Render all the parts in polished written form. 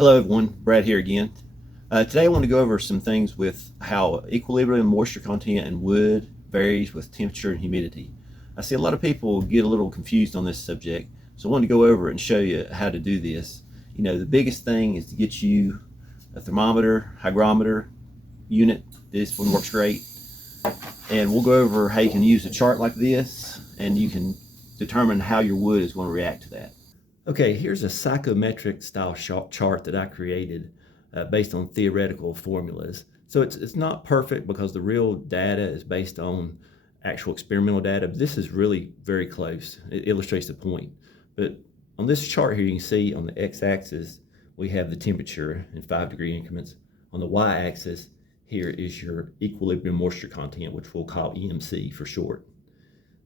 Hello everyone, Brad here again. Today I want to go over some things with how equilibrium moisture content in wood varies with temperature and humidity. I see a lot of people get a little confused on this subject, so I want to go over and show you how to do this. The biggest thing is to get you a thermometer, hygrometer unit. This one works great. And we'll go over how you can use a chart like this and you can determine how your wood is going to react to that. Okay, here's a psychometric style chart that I created based on theoretical formulas. So it's not perfect because the real data is based on actual experimental data, but this is really very close. It illustrates the point. But on this chart here, you can see on the x-axis, we have the temperature in 5-degree increments. On the y-axis, here is your equilibrium moisture content, which we'll call EMC for short.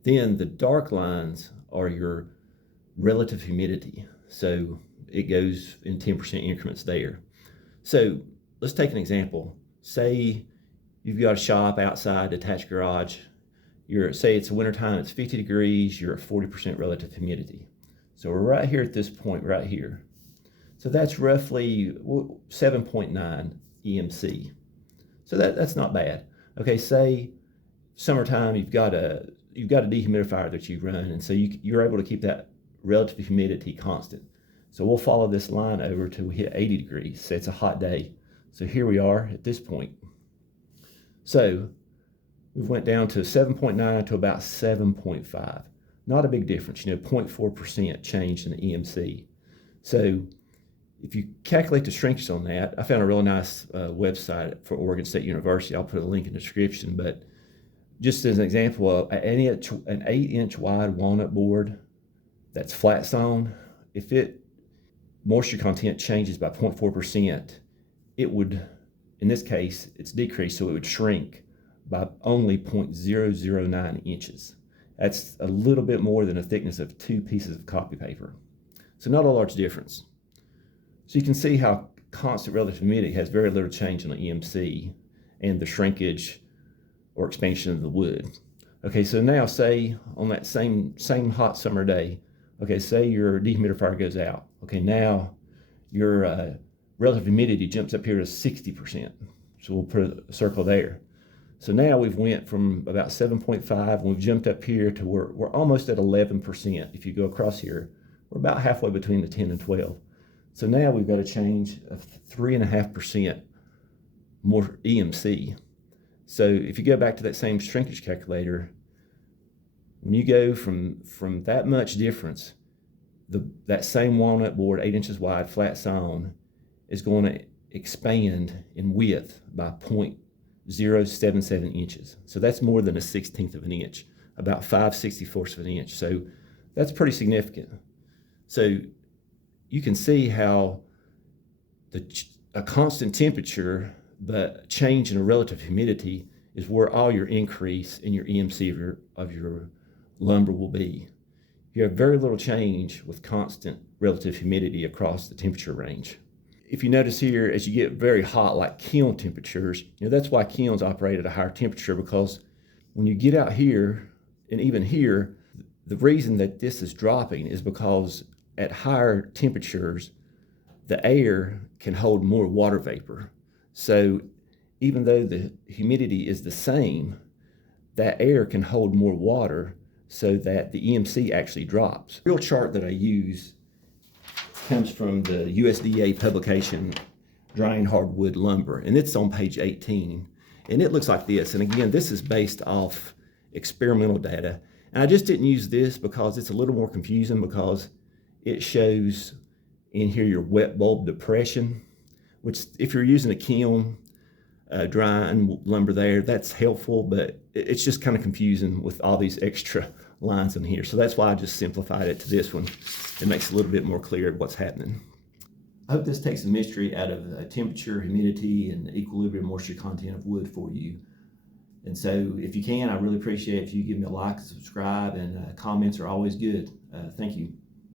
Then the dark lines are your relative humidity. So it goes in 10% increments there. So let's take an example. Say you've got a shop outside, detached garage. Say it's wintertime, it's 50 degrees, you're at 40% relative humidity. So we're right here at this point right here. So that's roughly 7.9 EMC. So that's not bad. Okay, say summertime, you've got a dehumidifier that you run, and so you're able to keep that relative humidity constant. So we'll follow this line over till we hit 80 degrees. So it's a hot day. So here we are at this point. So we went down to 7.9 to about 7.5. Not a big difference, 0.4% change in the EMC. So if you calculate the shrinkage on that, I found a really nice website for Oregon State University. I'll put a link in the description, but just as an example, an 8-inch wide walnut board that's flat sawn, if moisture content changes by 0.4%, it would, in this case, it's decreased, so it would shrink by only 0.009 inches. That's a little bit more than a thickness of 2 pieces of copy paper. So not a large difference. So you can see how constant relative humidity has very little change in the EMC and the shrinkage or expansion of the wood. Okay, so now say on that same hot summer day, okay, say your dehumidifier goes out. Okay, now your relative humidity jumps up here to 60%. So we'll put a circle there. So now we've went from about 7.5 and we've jumped up here to we're almost at 11%. If you go across here, we're about halfway between the 10 and 12. So now we've got a change of 3.5% more EMC. So if you go back to that same shrinkage calculator, when you go from that much difference, that same walnut board, 8 inches wide, flat sawn, is going to expand in width by 0.077 inches. So that's more than a 1/16 of an inch, about 5/64 of an inch. So that's pretty significant. So you can see how a constant temperature, but change in a relative humidity is where all your increase in your EMC of your lumber will be. You have very little change with constant relative humidity across the temperature range. If you notice here, as you get very hot, like kiln temperatures, that's why kilns operate at a higher temperature, because when you get out here, and even here, the reason that this is dropping is because at higher temperatures, the air can hold more water vapor. So even though the humidity is the same, that air can hold more water so that the EMC actually drops. The real chart that I use comes from the USDA publication, Drying Hardwood Lumber, and it's on page 18. And it looks like this. And again, this is based off experimental data. And I just didn't use this because it's a little more confusing, because it shows in here your wet bulb depression, which if you're using a kiln, drying lumber there, that's helpful, but it's just kind of confusing with all these extra lines in here. So that's why I just simplified it to this one. It makes it a little bit more clear what's happening. I hope this takes the mystery out of temperature, humidity, and equilibrium moisture content of wood for you. And so if you can, I really appreciate if you give me a like and subscribe, and comments are always good. Thank you.